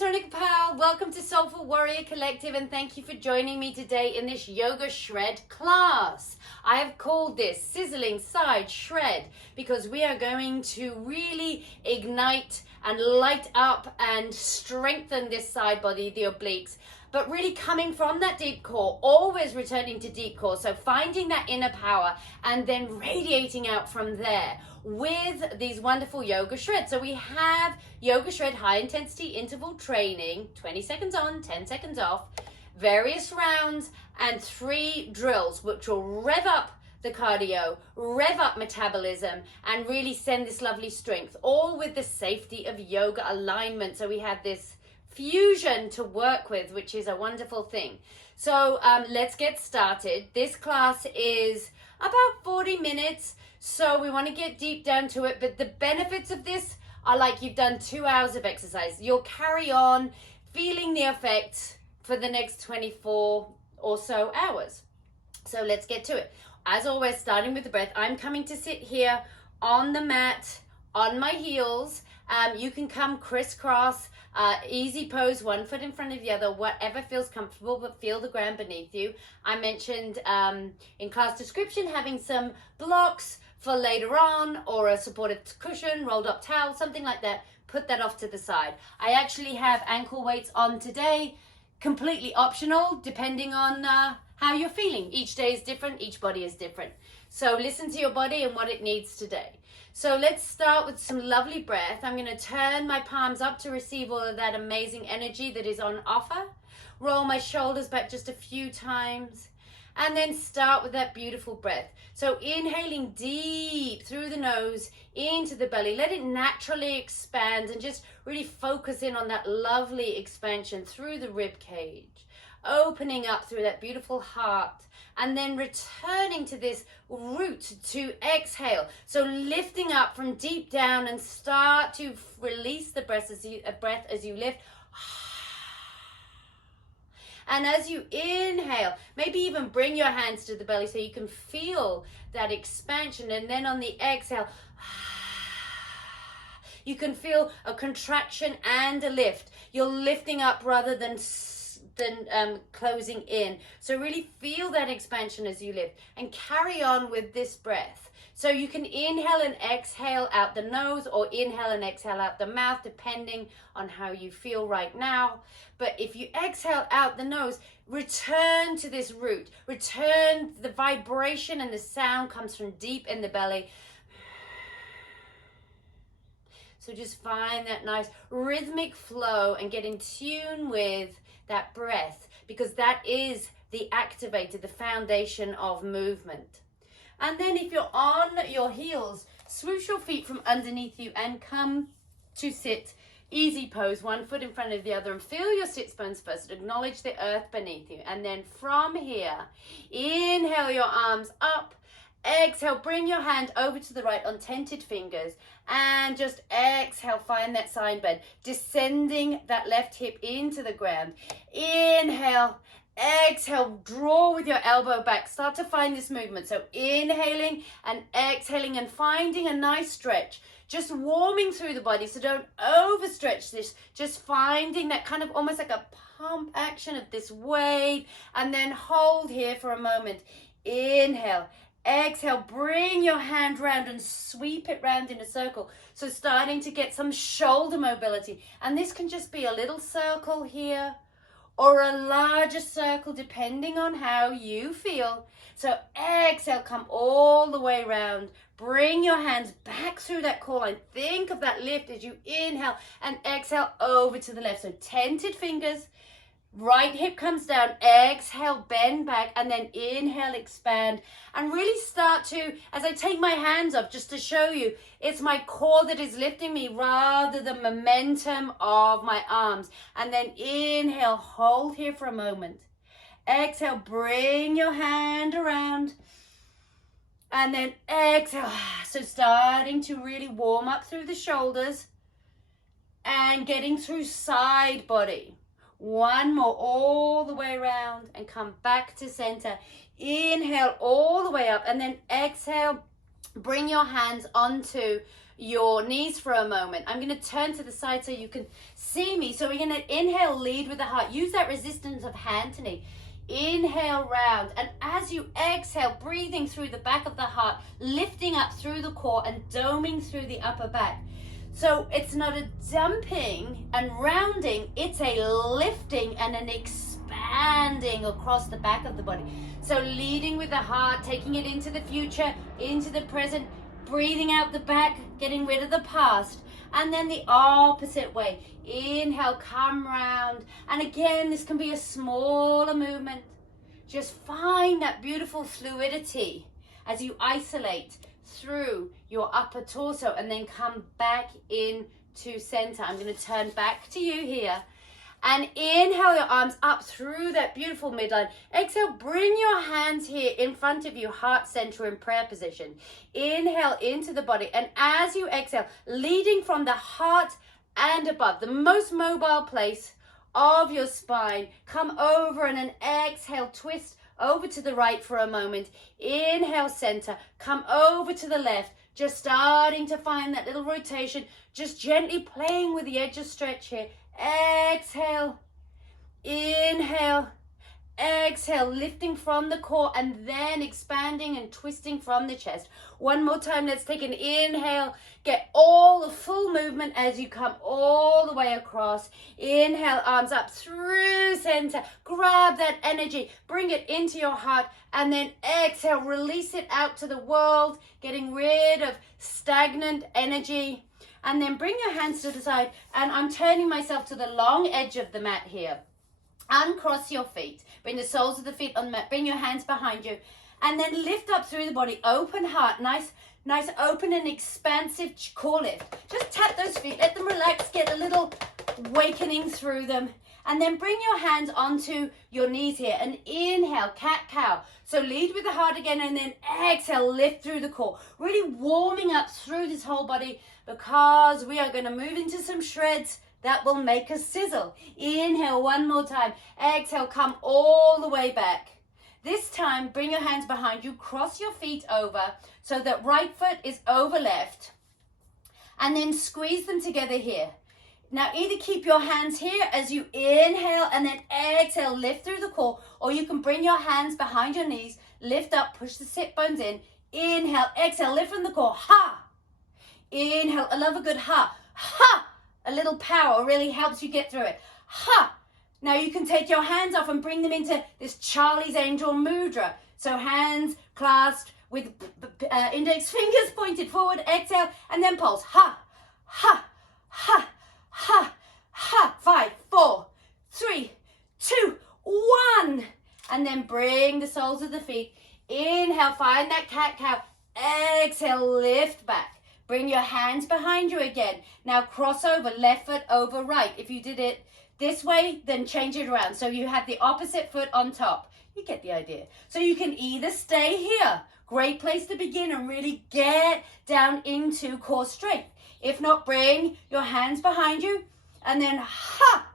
Veronica Powell. Welcome to Soulful Warrior Collective, and thank you for joining me today in this yoga shred class. I have called this Sizzling Side Shred because we are going to really ignite and light up and strengthen this side body, the obliques, but really coming from that deep core, always returning to deep core. So finding that inner power and then radiating out from there with these wonderful yoga shreds. So we have yoga shred high intensity interval training, 20 seconds on, 10 seconds off, various rounds, and 3 drills, which will rev up the cardio, rev up metabolism, and really send this lovely strength, all with the safety of yoga alignment. So we have this fusion to work with, which is a wonderful thing. So let's get started. This class is about 40 minutes. So we want to get deep down to it, but the benefits of this are like you've done 2 hours of exercise. You'll carry on feeling the effects for the next 24 or so hours. So let's get to it. As always, starting with the breath, I'm coming to sit here on the mat, on my heels. You can come crisscross, easy pose, 1 foot in front of the other, whatever feels comfortable, but feel the ground beneath you. I mentioned in class description having some blocks for later on, or a supportive cushion, rolled up towel, something like that. Put that off to the side. I actually have ankle weights on today, completely optional, depending on how you're feeling. Each day is different, each body is different. So listen to your body and what it needs today. So let's start with some lovely breath. I'm going to turn my palms up to receive all of that amazing energy that is on offer. Roll my shoulders back just a few times. And then start with that beautiful breath. So inhaling deep through the nose into the belly. Let it naturally expand and just really focus in on that lovely expansion through the rib cage. Opening up through that beautiful heart. And then returning to this root to exhale. So lifting up from deep down and start to release the breath as you lift. And as you inhale, maybe even bring your hands to the belly so you can feel that expansion. And then on the exhale, you can feel a contraction and a lift. You're lifting up rather than closing in. So really feel that expansion as you lift and carry on with this breath. So you can inhale and exhale out the nose or inhale and exhale out the mouth, depending on how you feel right now. But if you exhale out the nose, return to this root. Return, the vibration and the sound comes from deep in the belly. So just find that nice rhythmic flow and get in tune with that breath, because that is the activator, the foundation of movement. And then if you're on your heels, swoosh your feet from underneath you and come to sit. Easy pose, 1 foot in front of the other, and feel your sits bones first. Acknowledge the earth beneath you. And then from here, inhale your arms up. Exhale, bring your hand over to the right on tented fingers. And just exhale, find that side bend. Descending that left hip into the ground. Inhale. Exhale, draw with your elbow back. Start to find this movement. So inhaling and exhaling and finding a nice stretch. Just warming through the body. So don't overstretch this. Just finding that kind of almost like a pump action of this wave. And then hold here for a moment. Inhale. Exhale, bring your hand round and sweep it round in a circle. So starting to get some shoulder mobility. And this can just be a little circle here, or a larger circle, depending on how you feel. So exhale, come all the way around. Bring your hands back through that core line. Think of that lift as you inhale and exhale over to the left. So tented fingers, right hip comes down, exhale, bend back, and then inhale, expand. And really start to, as I take my hands off, just to show you, it's my core that is lifting me rather than momentum of my arms. And then inhale, hold here for a moment. Exhale, bring your hand around. And then exhale. So starting to really warm up through the shoulders and getting through side body. 1 more, all the way around and come back to center. Inhale all the way up and then exhale. Bring your hands onto your knees for a moment. I'm going to turn to the side so you can see me. So we're going to inhale, lead with the heart. Use that resistance of hand to knee. Inhale round, and as you exhale, breathing through the back of the heart, lifting up through the core and doming through the upper back. So it's not a dumping and rounding, it's a lifting and an expanding across the back of the body. So leading with the heart, taking it into the future, into the present, breathing out the back, getting rid of the past. And then the opposite way. Inhale, come round. And again, this can be a smaller movement. Just find that beautiful fluidity as you isolate through your upper torso and then come back into center. I'm going to turn back to you here. And inhale your arms up through that beautiful midline. Exhale, bring your hands here in front of you, heart center in prayer position. Inhale into the body. And as you exhale, leading from the heart and above, the most mobile place of your spine, come over and then exhale, twist over to the right for a moment. Inhale, center, come over to the left. Just starting to find that little rotation, just gently playing with the edge of stretch here. Exhale, inhale, exhale, lifting from the core and then expanding and twisting from the chest. One more time, let's take an inhale, get all the full movement as you come all the way across. Inhale, arms up through center, grab that energy, bring it into your heart, and then exhale, release it out to the world, getting rid of stagnant energy. And then bring your hands to the side, and I'm turning myself to the long edge of the mat here. Uncross your feet. Bring the soles of the feet on the mat. Bring your hands behind you. And then lift up through the body. Open heart. Nice open and expansive core lift. Just tap those feet. Let them relax. Get a little awakening through them. And then bring your hands onto your knees here. And inhale, cat-cow. So lead with the heart again, and then exhale, lift through the core. Really warming up through this whole body, because we are going to move into some shreds that will make us sizzle. Inhale one more time. Exhale, come all the way back. This time, bring your hands behind you. Cross your feet over so that right foot is over left. And then squeeze them together here. Now, either keep your hands here as you inhale and then exhale, lift through the core, or you can bring your hands behind your knees, lift up, push the sit bones in. Inhale, exhale, lift from the core. Ha! Inhale, I love a good ha. Ha! A little power really helps you get through it. Ha! Now you can take your hands off and bring them into this Charlie's Angel Mudra. So hands clasped with index fingers pointed forward. Exhale and then pulse. Ha! Ha! Ha! Ha! Ha! 5, 4, 3, 2, 1. And then bring the soles of the feet. Inhale, find that cat-cow. Exhale, lift back. Bring your hands behind you again. Now cross over, left foot over right. If you did it this way, then change it around. So you have the opposite foot on top. You get the idea. So you can either stay here. Great place to begin and really get down into core strength. If not, bring your hands behind you and then ha!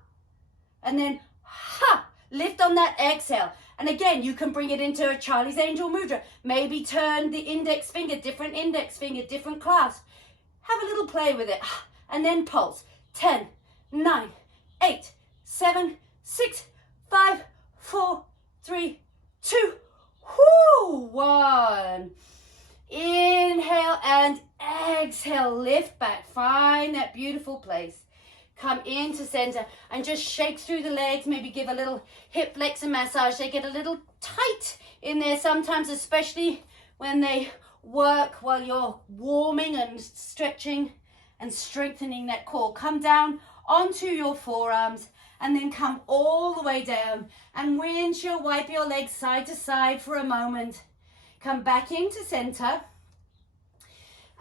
And then ha! Lift on that exhale. And again, you can bring it into a Charlie's Angel Mudra. Maybe turn the index finger, different clasp. Have a little play with it. And then pulse. 10, 9, 8, 7, 6, 5, 4, 3, 2, 1. Inhale and exhale. Lift back. Find that beautiful place. Come into center and just shake through the legs. Maybe give a little hip flexor massage. They get a little tight in there sometimes, especially when they work while you're warming and stretching and strengthening that core. Come down onto your forearms and then come all the way down and windshield wipe your legs side to side for a moment. Come back into center.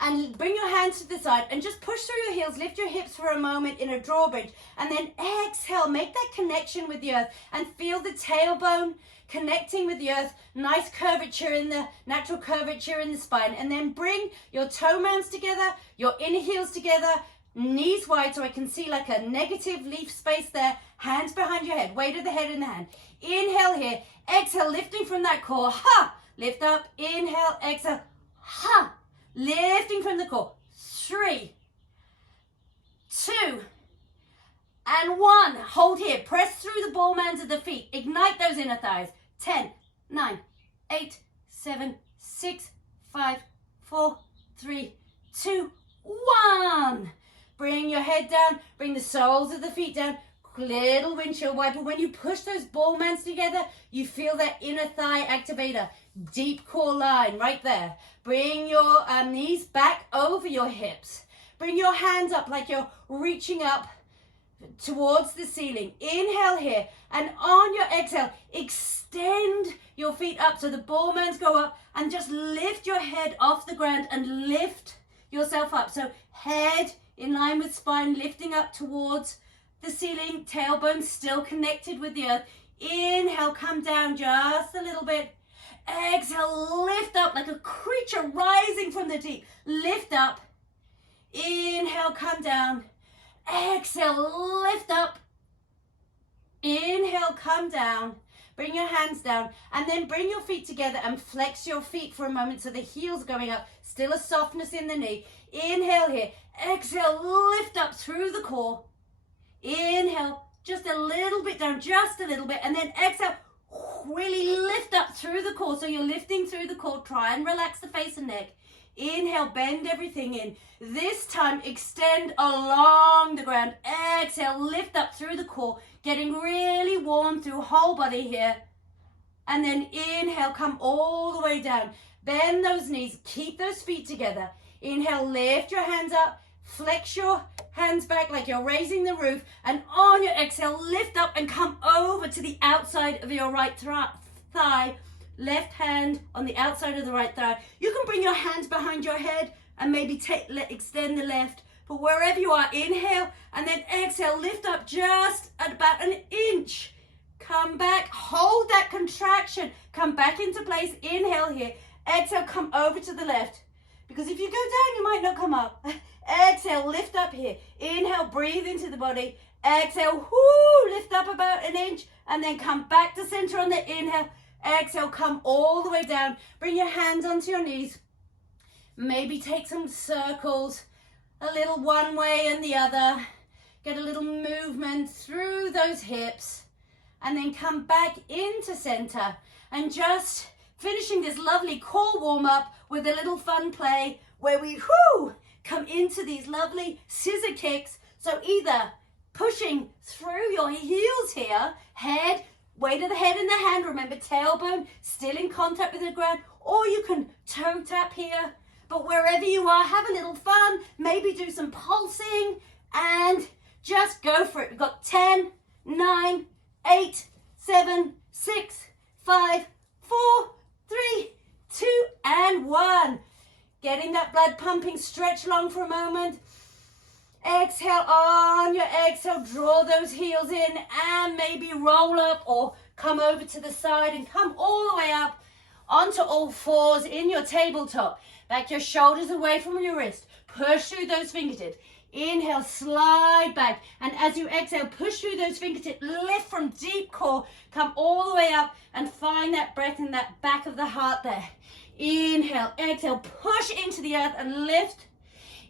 And bring your hands to the side and just push through your heels. Lift your hips for a moment in a drawbridge. And then exhale. Make that connection with the earth. And feel the tailbone connecting with the earth. Nice curvature in the, natural curvature in the spine. And then bring your toe mounds together. Your inner heels together. Knees wide so I can see like a negative leaf space there. Hands behind your head. Weight of the head in the hand. Inhale here. Exhale. Lifting from that core. Ha! Lift up. Inhale. Exhale. Ha! Lifting from the core. 3, 2, and 1. Hold here. Press through the ball mounds of the feet. Ignite those inner thighs. 10, 9, 8, 7, 6, 5, 4, 3, 2, 1. Bring your head down. Bring the soles of the feet down. Little windshield wiper. When you push those ball mounds together, you feel that inner thigh activator. Deep core line right there. Bring your knees back over your hips. Bring your hands up like you're reaching up towards the ceiling. Inhale here, and on your exhale, extend your feet up so the ball mounds go up, and just lift your head off the ground and lift yourself up. So head in line with spine, lifting up towards the ceiling, tailbone still connected with the earth. Inhale, come down just a little bit. Exhale, lift up like a creature rising from the deep. Lift up. Inhale, come down. Exhale, lift up. Inhale, come down. Bring your hands down, and then bring your feet together and flex your feet for a moment so the heel's going up. Still a softness in the knee. Inhale here. Exhale, lift up through the core. Inhale, just a little bit down, just a little bit, and then exhale, really lift up through the core. So you're lifting through the core. Try and relax the face and neck. Inhale, bend everything in. This time, extend along the ground. Exhale, lift up through the core, getting really warm through whole body here. And then inhale, come all the way down. Bend those knees, keep those feet together. Inhale, lift your hands up, flex your hands back like you're raising the roof. And on your exhale, lift up and come over to the outside of your right thigh. Left hand on the outside of the right thigh. You can bring your hands behind your head and maybe extend the left. But wherever you are, inhale and then exhale, lift up just at about an inch. Come back, hold that contraction. Come back into place. Inhale here. Exhale, come over to the left. Because if you go down, you might not come up. Exhale, lift up here. Inhale, breathe into the body. Exhale, lift up about an inch. And then come back to center on the inhale. Exhale, come all the way down. Bring your hands onto your knees. Maybe take some circles, a little one way and the other. Get a little movement through those hips. And then come back into center. And just finishing this lovely core warm up with a little fun play where we come into these lovely scissor kicks. So either pushing through your heels here, head, weight of the head in the hand, remember tailbone still in contact with the ground, or you can toe tap here. But wherever you are, have a little fun, maybe do some pulsing and just go for it. We've got 10, 9, 8, 7, 6, 5, 4, 3, 2, and 1. Getting that blood pumping, stretch long for a moment. Exhale, on your exhale, draw those heels in and maybe roll up or come over to the side and come all the way up onto all fours in your tabletop. Back your shoulders away from your wrist. Push through those fingertips. Inhale, slide back. And as you exhale, push through those fingertips. Lift from deep core. Come all the way up and find that breath in that back of the heart there. Inhale, exhale, push into the earth and lift.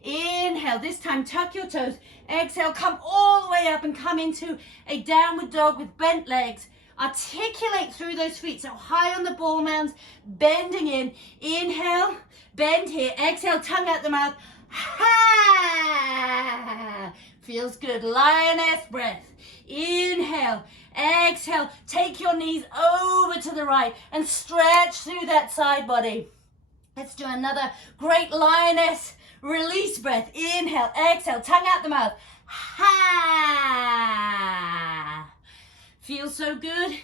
Inhale, this time tuck your toes. Exhale, come all the way up and come into a downward dog with bent legs. Articulate through those feet, so high on the ball mounds, bending in. Inhale, bend here. Exhale, tongue out the mouth. Ha! Feels good. Lioness breath. Inhale, exhale. Take your knees over to the right and stretch through that side body. Let's do another great lioness release breath. Inhale, exhale, tongue out the mouth. Ha! Feels so good.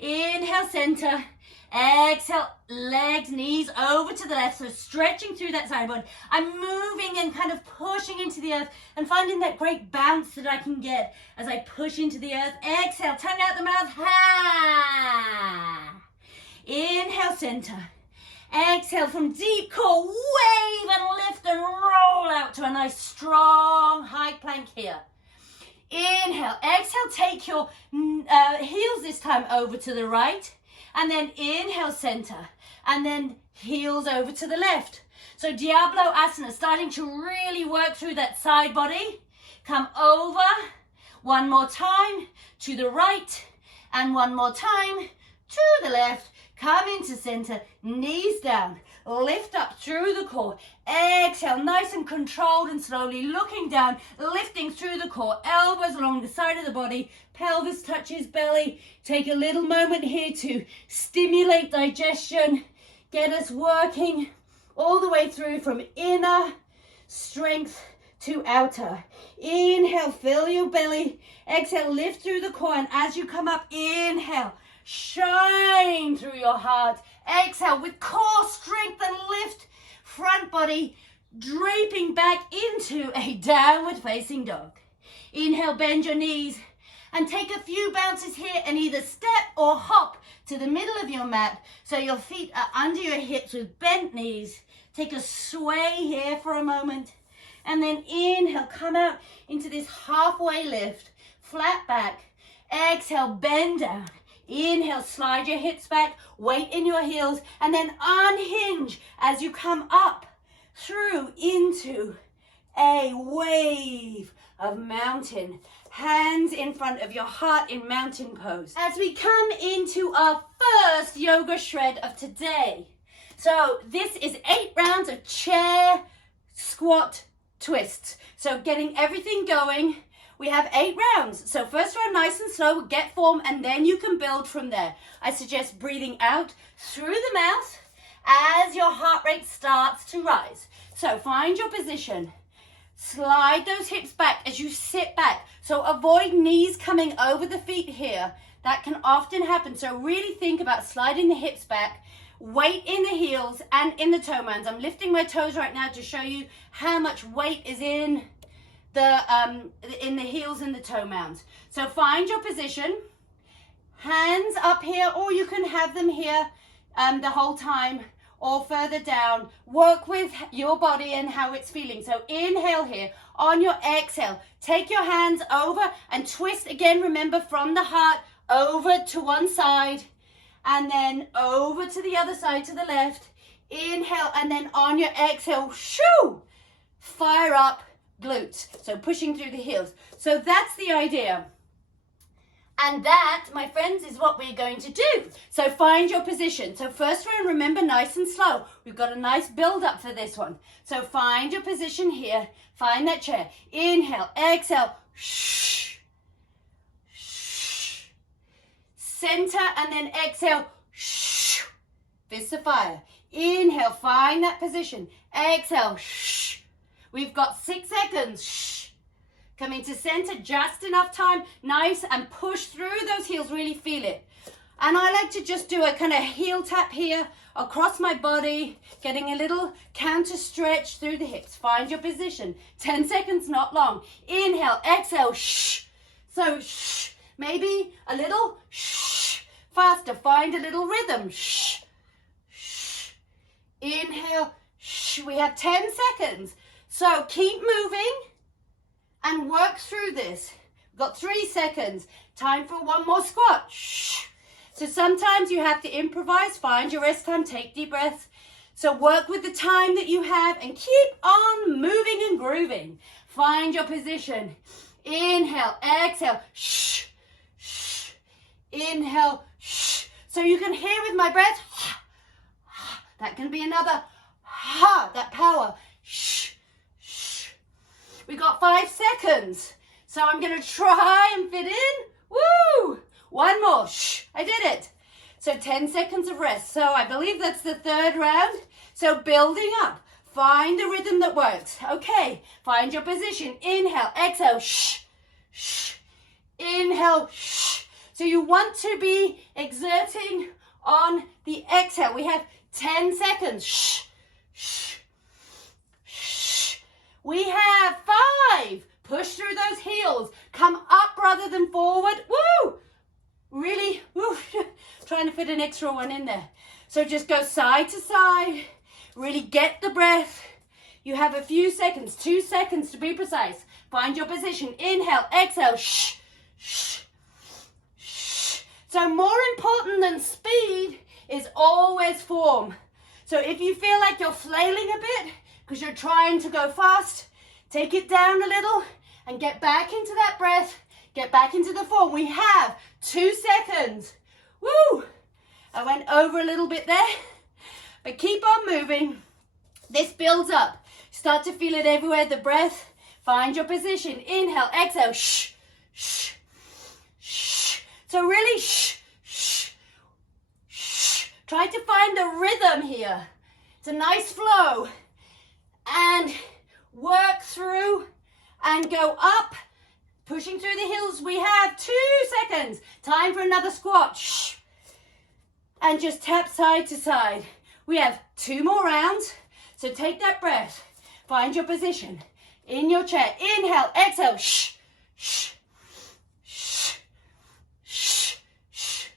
Inhale, center. Exhale, legs, knees over to the left. So stretching through that side body. I'm moving and kind of pushing into the earth and finding that great bounce that I can get as I push into the earth. Exhale, tongue out the mouth. Ha! Inhale, center. Exhale from deep core. Wave and lift and roll out to a nice strong high plank here. Inhale, exhale, take your heels this time over to the right, and then inhale, center, and then heels over to the left. So Diablo Asana, starting to really work through that side body. Come over, one more time to the right, and one more time to the left. Come into center, knees down, lift up through the core. Exhale, nice and controlled and slowly looking down, lifting through the core, elbows along the side of the body, pelvis touches belly. Take a little moment here to stimulate digestion, get us working all the way through from inner strength to outer. Inhale, fill your belly. Exhale, lift through the core, and as you come up, inhale, shine through your heart. Exhale with core strength and lift, front body draping back into a downward facing dog. Inhale, bend your knees and take a few bounces here and either step or hop to the middle of your mat so your feet are under your hips with bent knees. Take a sway here for a moment, and then inhale, come out into this halfway lift, flat back. Exhale, bend down. Inhale, slide your hips back, weight in your heels, and then unhinge as you come up through into a wave of mountain. Hands in front of your heart in mountain pose. As we come into our first yoga shred of today. So this is 8 rounds of chair, squat, twists. So getting everything going. We have 8 rounds. So first round nice and slow, get form, and then you can build from there. I suggest breathing out through the mouth as your heart rate starts to rise. So find your position. Slide those hips back as you sit back. So avoid knees coming over the feet here. That can often happen. So really think about sliding the hips back, weight in the heels and in the toe mounds. I'm lifting my toes right now to show you how much weight is in the heels and the toe mounds. So find your position, hands up here, or you can have them here the whole time or further down. Work with your body and how it's feeling. So inhale here. On your exhale, take your hands over and twist again. Remember, from the heart over to one side and then over to the other side to the left. Inhale, and then on your exhale, shoo, fire up glutes. So pushing through the heels. So that's the idea. And that, my friends, is what we're going to do. So find your position. So first round, remember, nice and slow. We've got a nice build up for this one. So find your position here. Find that chair. Inhale, exhale, shh, shh. Center, and then exhale, shh. Fist of fire. Inhale, find that position. Exhale, shh. We've got 6 seconds. Shh. Coming to center, just enough time. Nice, and push through those heels. Really feel it. And I like to just do a kind of heel tap here across my body, getting a little counter stretch through the hips. Find your position. 10 seconds, not long. Inhale, exhale, shh. So shh, maybe a little shh. Faster, find a little rhythm. Shh, shh. Inhale, shh. We have 10 seconds. So keep moving and work through this. We've got 3 seconds. Time for one more squat. Shh. So sometimes you have to improvise. Find your rest time. Take deep breaths. So work with the time that you have and keep on moving and grooving. Find your position. Inhale, exhale. Shh, shh. Inhale, shh. So you can hear with my breath. That can be another ha, that power. Shh, shh. We got 5 seconds. So I'm going to try and fit in. Woo! One more. Shh, I did it. So 10 seconds of rest. So I believe that's the 3rd round. So building up. Find the rhythm that works. Okay, find your position. Inhale, exhale, shh, shh. Inhale, shh. So you want to be exerting on the exhale. We have 10 seconds. Shh, shh, shh. We have 5. Push through those heels. Come up rather than forward. Woo! Really, woo, trying to fit an extra one in there. So just go side to side. Really get the breath. You have a few seconds, 2 seconds to be precise. Find your position. Inhale, exhale, shh, shh, shh. So more important than speed is always form. So if you feel like you're flailing a bit because you're trying to go fast, take it down a little and get back into that breath. Get back into the form. We have 2 seconds. Woo! I went over a little bit there, but keep on moving. This builds up. Start to feel it everywhere. The breath. Find your position. Inhale, exhale. Shh, shh, shh. So really shh, shh, shh. Try to find the rhythm here. It's a nice flow. And work through and go up. Pushing through the heels. We have 2 seconds. Time for another squat. Shh. And just tap side to side. We have 2 more rounds. So take that breath. Find your position in your chair. Inhale, exhale. Shh, shh, shh, shh, shh,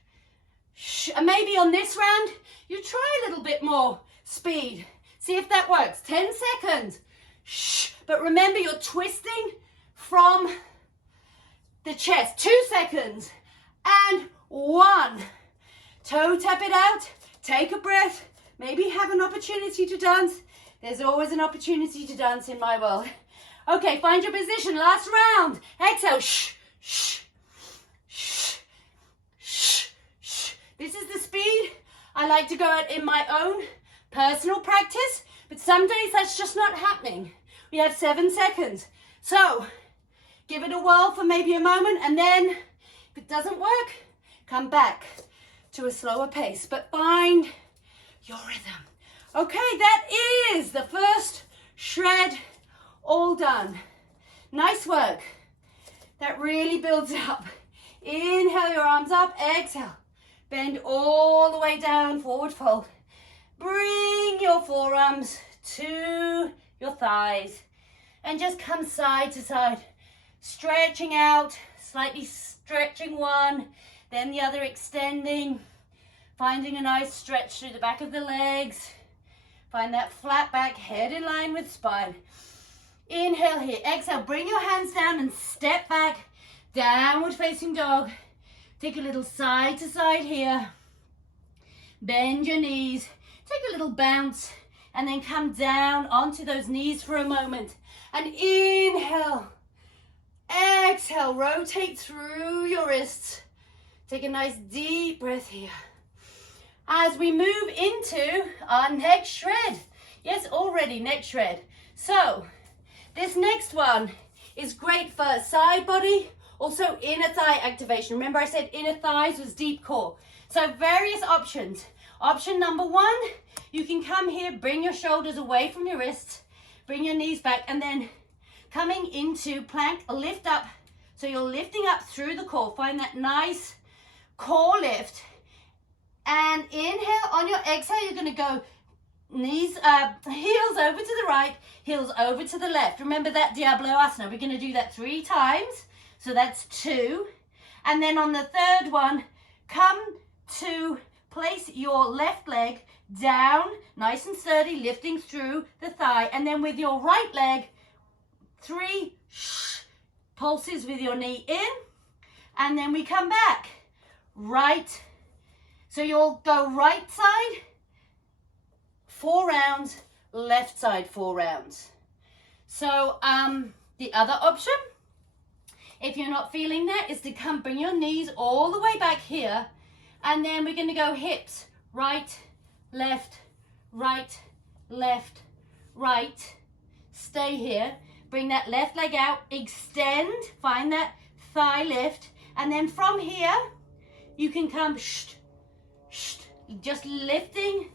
shh. And maybe on this round, you try a little bit more speed. See if that works. 10 seconds. Shh. But remember, you're twisting from the chest. 2 seconds. And 1. Toe tap it out. Take a breath. Maybe have an opportunity to dance. There's always an opportunity to dance in my world. Okay, find your position. Last round. Exhale. Shh, shh, shh, shh, shh. This is the speed I like to go at in my own personal practice, but some days that's just not happening. We have 7 seconds. So give it a whirl for maybe a moment, and then if it doesn't work, come back to a slower pace, but find your rhythm. Okay, that is the first shred all done. Nice work. That really builds up. Inhale your arms up, exhale. Bend all the way down, forward fold. Bring your forearms to your thighs and just come side to side. Stretching out, slightly stretching one, then the other extending. Finding a nice stretch through the back of the legs. Find that flat back, head in line with spine. Inhale here, exhale, bring your hands down and step back. Downward facing dog. Take a little side to side here. Bend your knees. Take a little bounce and then come down onto those knees for a moment. And inhale. Exhale, rotate through your wrists. Take a nice deep breath here. As we move into our next shred. Yes, already next shred. So, this next one is great for side body, also inner thigh activation. Remember I said inner thighs was deep core. So various options. Option number 1, you can come here, bring your shoulders away from your wrists, bring your knees back, and then coming into plank, lift up. So you're lifting up through the core. Find that nice core lift. And inhale, on your exhale, you're going to go knees, heels over to the right, heels over to the left. Remember that Diablo Asana. We're going to do that 3 times. So that's 2. And then on the third one, come to place your left leg down, nice and sturdy, lifting through the thigh. And then with your right leg, 3 pulses with your knee in. And then we come back. Right. So you'll go right side, 4 rounds, left side 4 rounds. So the other option, if you're not feeling that, is to come bring your knees all the way back here, and then we're going to go hips, right, left, right, left, right. Stay here. Bring that left leg out, extend, find that thigh lift, and then from here, you can come just lifting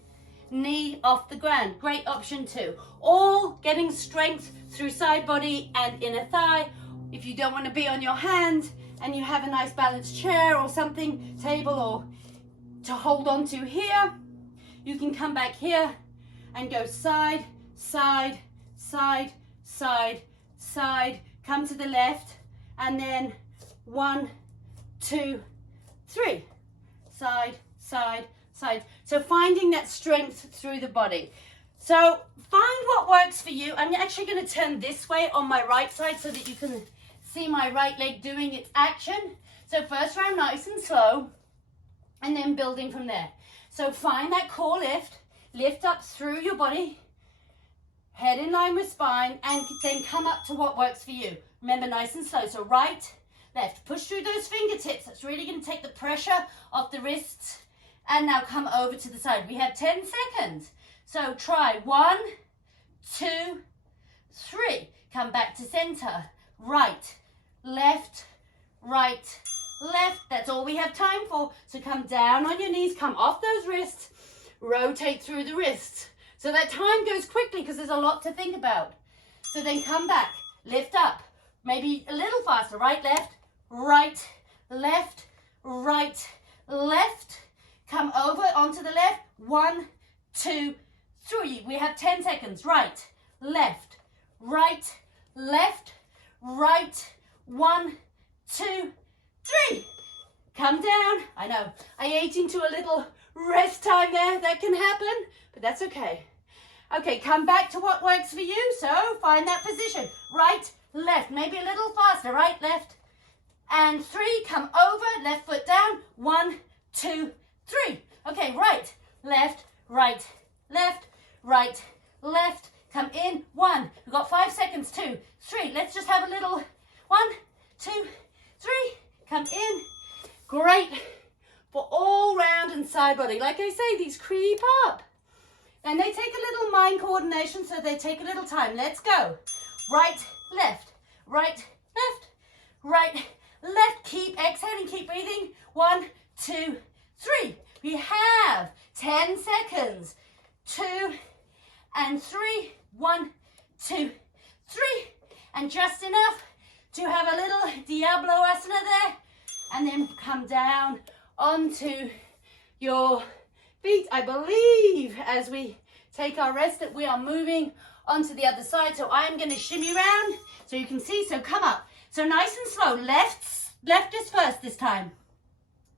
knee off the ground. Great option too. All getting strength through side body and inner thigh. If you don't want to be on your hands and you have a nice balanced chair or something, table or to hold on to here, you can come back here and go side, side, side, side, side. Come to the left and then 1, 2, 3. Side, side, side. So finding that strength through the body. So find what works for you. I'm actually going to turn this way on my right side so that you can see my right leg doing its action. So first round nice and slow, and then building from there. So find that core lift. lift up through your body, head in line with spine, and then come up to what works for you. Remember, nice and slow. So right, left, push through those fingertips. That's really going to take the pressure off the wrists. And now come over to the side. We have 10 seconds. So try 1, 2, 3. Come back to center. Right, left, right, left. That's all we have time for. So come down on your knees, come off those wrists, rotate through the wrists. So that time goes quickly because there's a lot to think about. So then come back, lift up, maybe a little faster. Right, left, left, right, left. Come over onto the left. 1, 2, 3. We have 10 seconds. Right, left, left, right. 1, 2, 3. Come down. I know I ate into a little rest time there. That can happen, but that's okay. Okay, come back to what works for you. So find that position. Right, left, maybe a little faster. Right, left, and 3. Come over, left foot down. 1, 2, 3. Okay, right, left, left, left. Come in. 1. We've got 5 seconds. 2, 3. Let's just have a little. 1, 2, 3. Come in. Great. For all round and side body. Like I say, these creep up. And they take a little mind coordination, so they take a little time. Let's go. Right, left, right, left. Keep exhaling, keep breathing. 1, 2, 3. We have 10 seconds. 2 and 3. 1, 2, 3. And just enough to have a little Diablo Asana there. And then come down onto your feet. I believe as we take our rest that we are moving onto the other side. So I'm going to shimmy around so you can see. So come up. So nice and slow. Left is first this time.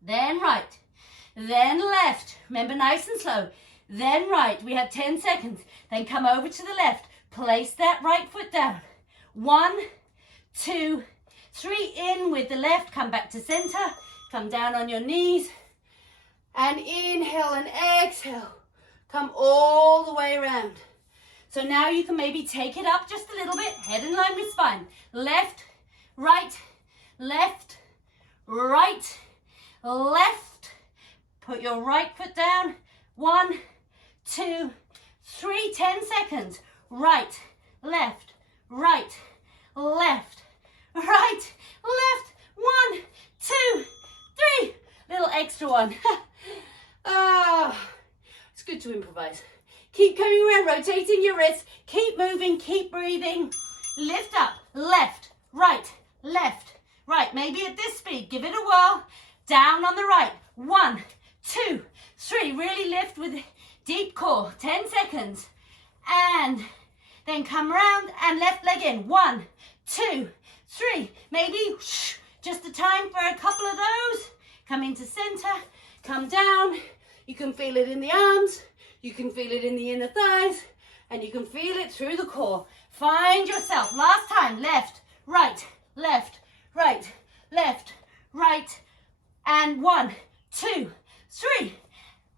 Then right. Then left. Remember, nice and slow. Then right. We have 10 seconds. Then come over to the left. Place that right foot down. 1, 2, 3. In with the left. Come back to center. Come down on your knees. And inhale and exhale. Come all the way around. So now you can maybe take it up just a little bit. Head in line with spine. Left, right, left, left. Put your right foot down. 1, 2, 3. 10 seconds. Right, left, right, left. 1, 2, 3. Little extra one. It's good to improvise. Keep coming around, rotating your wrists. Keep moving, keep breathing. Lift up, left, right. Maybe at this speed, give it a whirl. Down on the right. 1, 2, 3. Really lift with deep core. 10 seconds. And then come around and left leg in. 1, 2, 3. Maybe just a time for a couple of those. Come into center. Come down. You can feel it in the arms. You can feel it in the inner thighs. And you can feel it through the core. Find yourself. Last time. Left, right, right. And 1, 2, 3.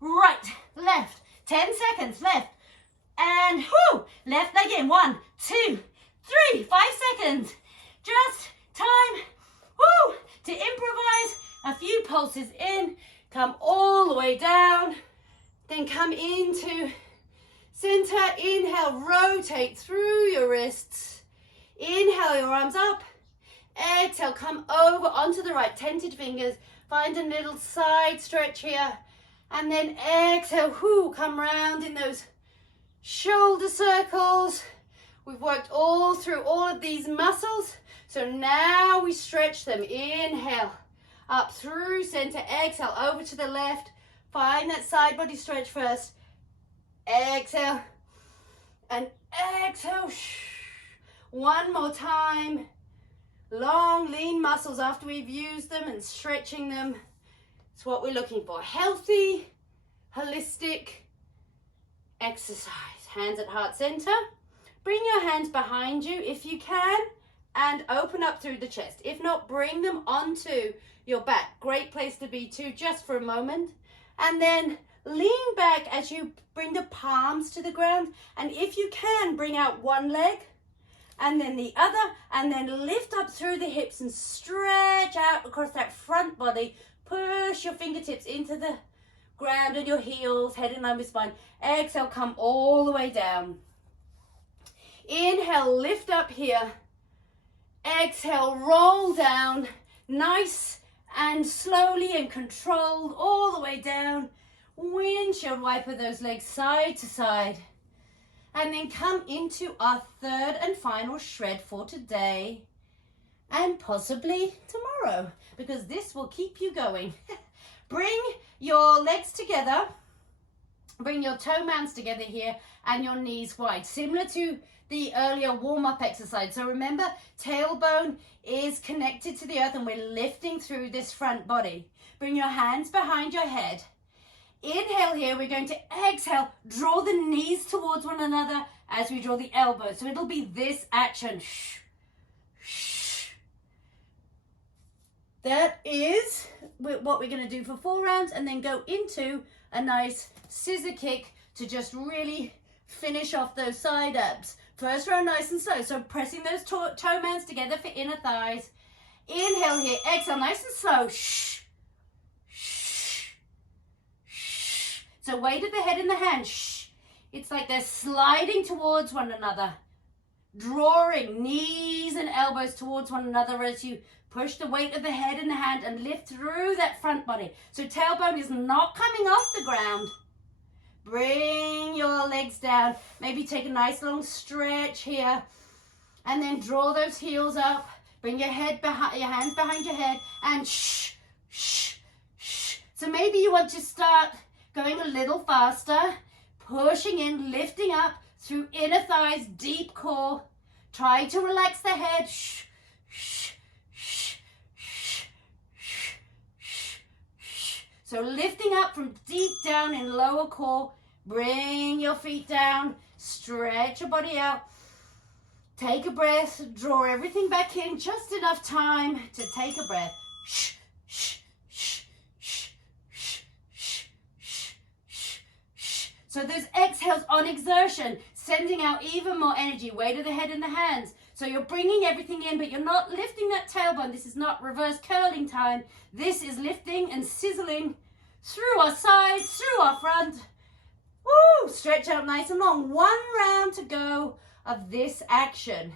Right, left. 10 seconds left. And left leg in. 1, 2, 3. 5 seconds. Just time to improvise. A few pulses in. Come all the way down. Then come into center. Inhale, rotate through your wrists. Inhale, your arms up. Exhale, come over onto the right. Tented fingers. Find a little side stretch here. And then exhale, come round in those shoulder circles. We've worked all through all of these muscles. So now we stretch them. Inhale, up through center. Exhale, over to the left. Find that side body stretch first. Exhale. And exhale. One more time. Long, lean muscles after we've used them and stretching them. It's what we're looking for. Healthy, holistic exercise. Hands at heart center. Bring your hands behind you if you can and open up through the chest. If not, bring them onto your back. Great place to be too, just for a moment. And then lean back as you bring the palms to the ground. And if you can, bring out one leg and then the other, and then lift up through the hips and stretch out across that front body. Push your fingertips into the ground and your heels, head in line with spine. Exhale, come all the way down. Inhale, lift up here. Exhale, roll down. Nice and slowly and controlled all the way down. Windshield wiper those legs side to side. And then come into our third and final shred for today. And possibly tomorrow, because this will keep you going. Bring your legs together. Bring your toe mounds together here and your knees wide, similar to the earlier warm-up exercise. So remember, tailbone is connected to the earth and we're lifting through this front body. Bring your hands behind your head. Inhale here, we're going to exhale, draw the knees towards one another as we draw the elbows. So it'll be this action. Shh, shh. That is what we're going to do for 4 rounds, and then go into a nice scissor kick to just really finish off those side abs. First round nice and slow, so pressing those toe mounds together for inner thighs. Inhale here, exhale nice and slow. Shh. So weight of the head in the hand, shh. It's like they're sliding towards one another. Drawing knees and elbows towards one another as you push the weight of the head in the hand and lift through that front body. So tailbone is not coming off the ground. Bring your legs down. Maybe take a nice long stretch here. And then draw those heels up. Bring your head behind, your hands behind your head, and shh, shh, shh. So maybe you want to start going a little faster, pushing in, lifting up through inner thighs, deep core. Try to relax the head. Shh, shh, shh, shh, shh, shh, shh. So lifting up from deep down in lower core. Bring your feet down. Stretch your body out. Take a breath. Draw everything back in. Just enough time to take a breath. Shh, shh. So those exhales on exertion, sending out even more energy, weight of the head in the hands. So you're bringing everything in, but you're not lifting that tailbone. This is not reverse curling time. This is lifting and sizzling through our sides, through our front. Woo! Stretch out nice and long. 1 round to go of this action.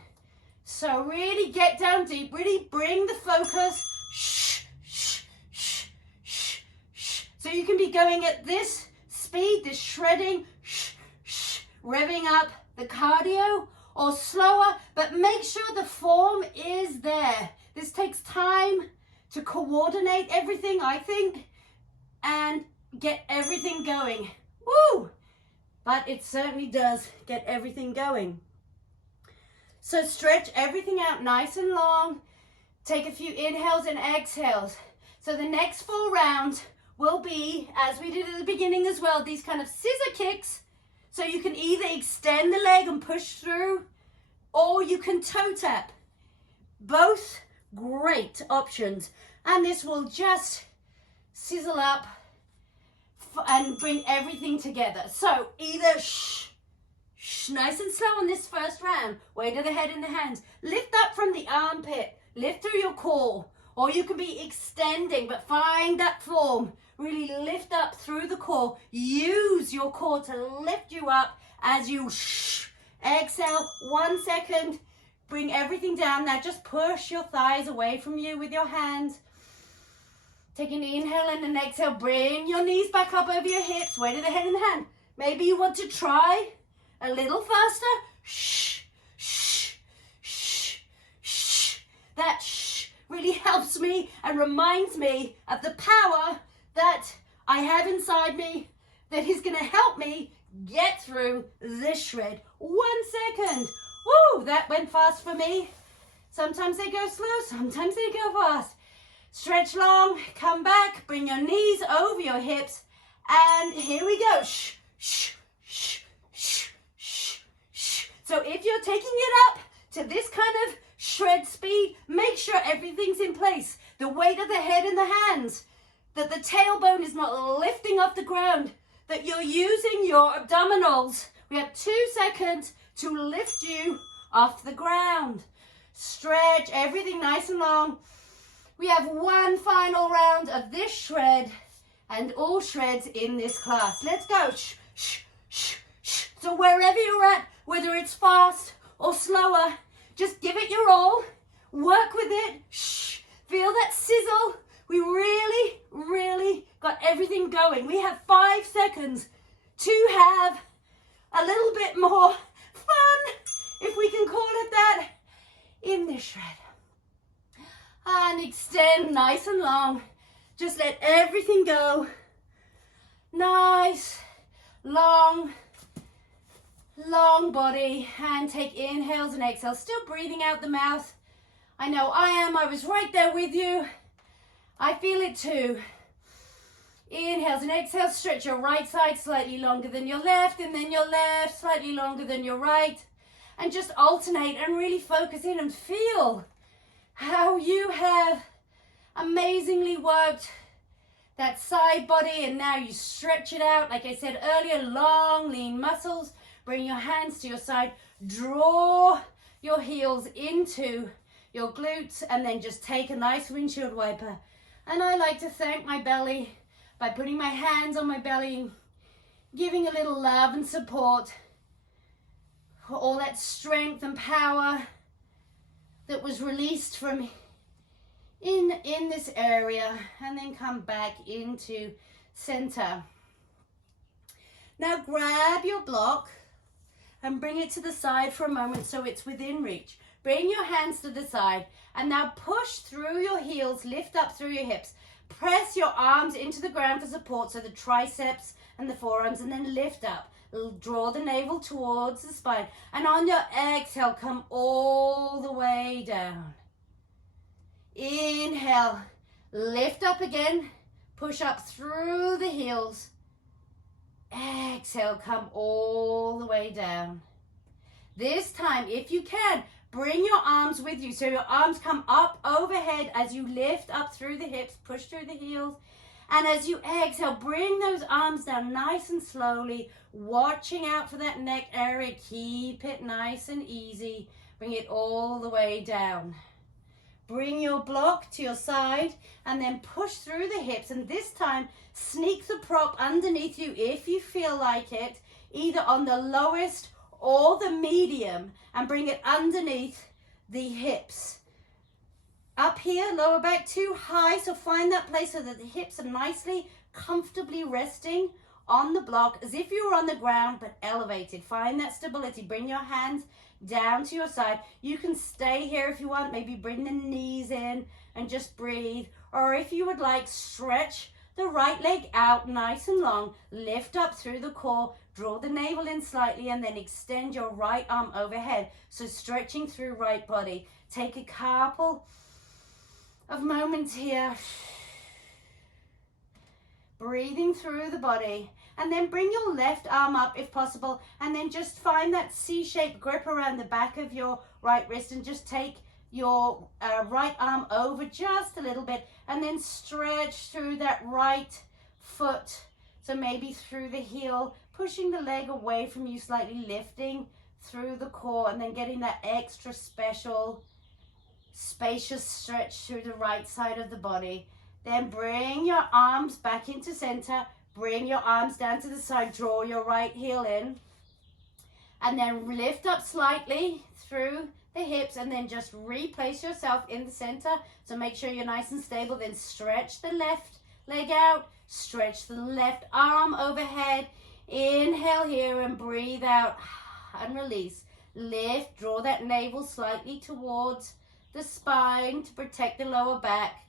So really get down deep. Really bring the focus. Shh, shh, shh, shh, shh. So you can be going at this speed, this shredding, shh, shh, revving up the cardio, or slower, but make sure the form is there. This takes time to coordinate everything, I think, and get everything going. Woo! But it certainly does get everything going. So stretch everything out nice and long. Take a few inhales and exhales. So the next 4 rounds will be, as we did at the beginning as well, these kind of scissor kicks. So you can either extend the leg and push through, or you can toe tap. Both great options. And this will just sizzle up and bring everything together. So either shh, shh, nice and slow on this first round. Weight of the head in the hands. Lift up from the armpit. Lift through your core. Or you can be extending, but find that form. Really lift up through the core. Use your core to lift you up as you shh. Exhale, 1 second. Bring everything down. Now just push your thighs away from you with your hands. Take an inhale and an exhale. Bring your knees back up over your hips. Weight of the head in the hand. Maybe you want to try a little faster. Shh, shh, shh, shh. That shh really helps me and reminds me of the power that I have inside me that is going to help me get through this shred. 1 second. Woo, that went fast for me. Sometimes they go slow, sometimes they go fast. Stretch long, come back, bring your knees over your hips, and here we go. Shh, shh, shh, shh, shh, shh. So if you're taking it up to this kind of shred speed, make sure everything's in place. The weight of the head in the hands, that the tailbone is not lifting off the ground, that you're using your abdominals. We have 2 seconds to lift you off the ground. Stretch everything nice and long. We have one final round of this shred and all shreds in this class. Let's go. Shh, shh, shh, shh. So wherever you're at, whether it's fast or slower, just give it your all. Work with it. Shh. Feel that sizzle. We really, really got everything going. We have 5 seconds to have a little bit more fun, if we can call it that, in this shred. And extend nice and long. Just let everything go. Nice, long body. And take inhales and exhales. Still breathing out the mouth. I know I am. I was right there with you. I feel it too. Inhales and exhales. Stretch your right side slightly longer than your left, and then your left slightly longer than your right. And just alternate and really focus in and feel how you have amazingly worked that side body, and now you stretch it out. Like I said earlier, long, lean muscles. Bring your hands to your side. Draw your heels into your glutes, and then just take a nice windshield wiper. And I like to thank my belly by putting my hands on my belly, giving a little love and support for all that strength and power that was released from in this area, and then come back into center. Now grab your block and bring it to the side for a moment so it's within reach. Bring your hands to the side, and now push through your heels, lift up through your hips. Press your arms into the ground for support, so the triceps and the forearms, and then lift up. Draw the navel towards the spine, and on your exhale, come all the way down. Inhale, lift up again, push up through the heels. Exhale, come all the way down. This time, if you can, bring your arms with you, so your arms come up overhead as you lift up through the hips, push through the heels. And as you exhale, bring those arms down nice and slowly, watching out for that neck area. Keep it nice and easy. Bring it all the way down. Bring your block to your side and then push through the hips. And this time, sneak the prop underneath you if you feel like it, either on the lowest or the medium, and bring it underneath the hips. Up here, lower back too high, so find that place so that the hips are nicely, comfortably resting on the block as if you were on the ground but elevated. Find that stability. Bring your hands down to your side. You can stay here if you want. Maybe bring the knees in and just breathe. Or if you would like, stretch the right leg out nice and long. Lift up through the core. Draw the navel in slightly, and then extend your right arm overhead. So stretching through right body. Take a couple of moments here. Breathing through the body. And then bring your left arm up if possible, and then just find that C-shaped grip around the back of your right wrist, and just take your right arm over just a little bit, and then stretch through that right foot. So maybe through the heel, pushing the leg away from you slightly, lifting through the core, and then getting that extra special spacious stretch through the right side of the body. Then bring your arms back into center. Bring your arms down to the side. Draw your right heel in. And then lift up slightly through the hips, and then just replace yourself in the center. So make sure you're nice and stable. Then stretch the left leg out. Stretch the left arm overhead. Inhale here and breathe out and release. Lift, draw that navel slightly towards the spine to protect the lower back.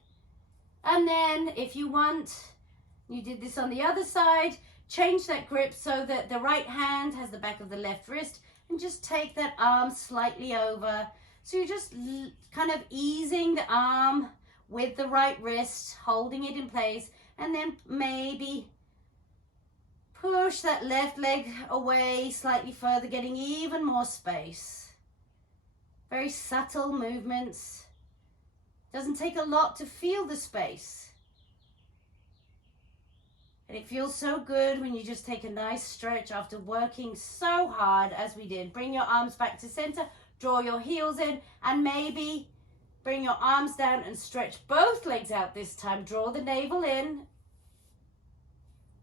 And then if you want, you did this on the other side, change that grip so that the right hand has the back of the left wrist, and just take that arm slightly over. So you're just kind of easing the arm with the right wrist, holding it in place, and then maybe push that left leg away slightly further, getting even more space. Very subtle movements. Doesn't take a lot to feel the space. And it feels so good when you just take a nice stretch after working so hard as we did. Bring your arms back to center, draw your heels in, and maybe bring your arms down and stretch both legs out this time. Draw the navel in.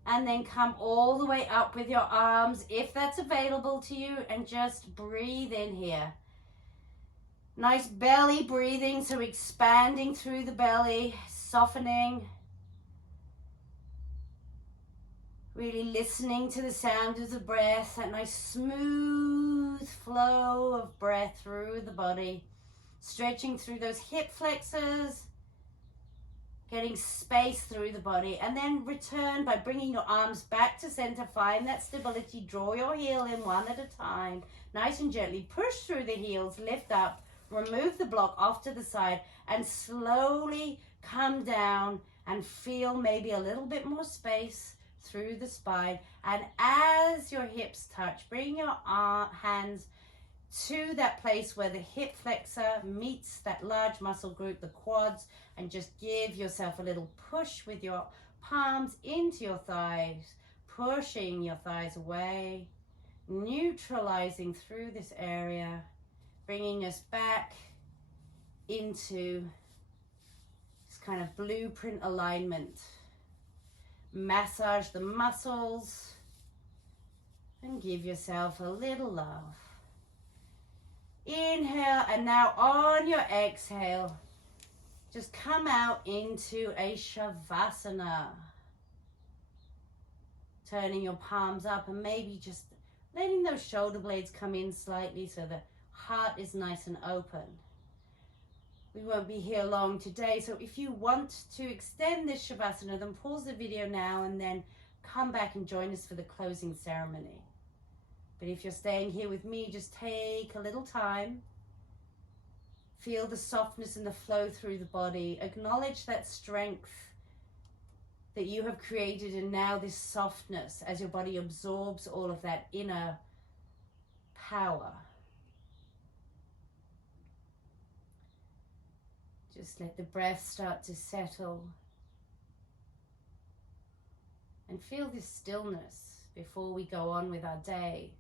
And then come all the way up with your arms, if that's available to you, and just breathe in here. Nice belly breathing, so expanding through the belly, softening. Really listening to the sound of the breath, that nice smooth flow of breath through the body. Stretching through those hip flexors. Getting space through the body, and then return by bringing your arms back to center. Find that stability. Draw your heel in one at a time. Nice and gently push through the heels, lift up, remove the block off to the side, and slowly come down and feel maybe a little bit more space through the spine. And as your hips touch, bring your hands to that place where the hip flexor meets that large muscle group, the quads, and just give yourself a little push with your palms into your thighs, pushing your thighs away, neutralizing through this area, bringing us back into this kind of blueprint alignment. Massage the muscles and give yourself a little love. Inhale, and now on your exhale, just come out into a Shavasana. Turning your palms up and maybe just letting those shoulder blades come in slightly so the heart is nice and open. We won't be here long today, so if you want to extend this Shavasana, then pause the video now and then come back and join us for the closing ceremony. But if you're staying here with me, just take a little time. Feel the softness and the flow through the body. Acknowledge that strength that you have created, and now this softness as your body absorbs all of that inner power. Just let the breath start to settle. And feel this stillness before we go on with our day.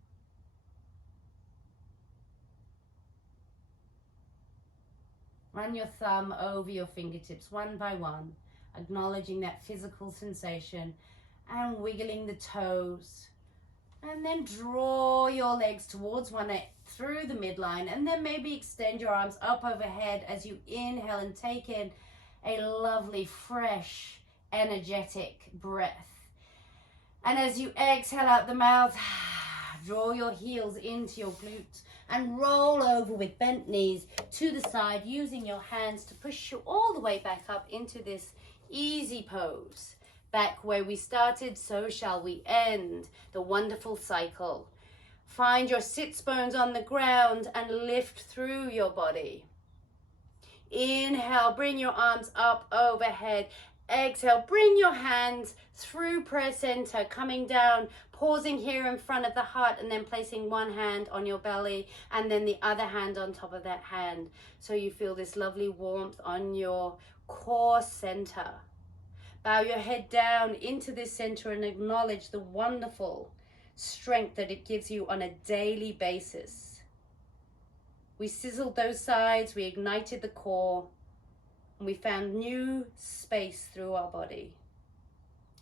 Run your thumb over your fingertips one by one, acknowledging that physical sensation and wiggling the toes. And then draw your legs towards one through the midline, and then maybe extend your arms up overhead as you inhale and take in a lovely, fresh, energetic breath. And as you exhale out the mouth, draw your heels into your glutes and roll over with bent knees to the side, using your hands to push you all the way back up into this easy pose. Back where we started, so shall we end the wonderful cycle. Find your sits bones on the ground and lift through your body. Inhale, bring your arms up overhead. Exhale, bring your hands through prayer center, coming down, pausing here in front of the heart, and then placing one hand on your belly and then the other hand on top of that hand. So you feel this lovely warmth on your core center. Bow your head down into this center and acknowledge the wonderful strength that it gives you on a daily basis. We sizzled those sides, we ignited the core, and we found new space through our body.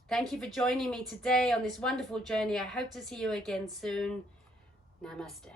Thank you for joining me today on this wonderful journey. I hope to see you again soon. Namaste.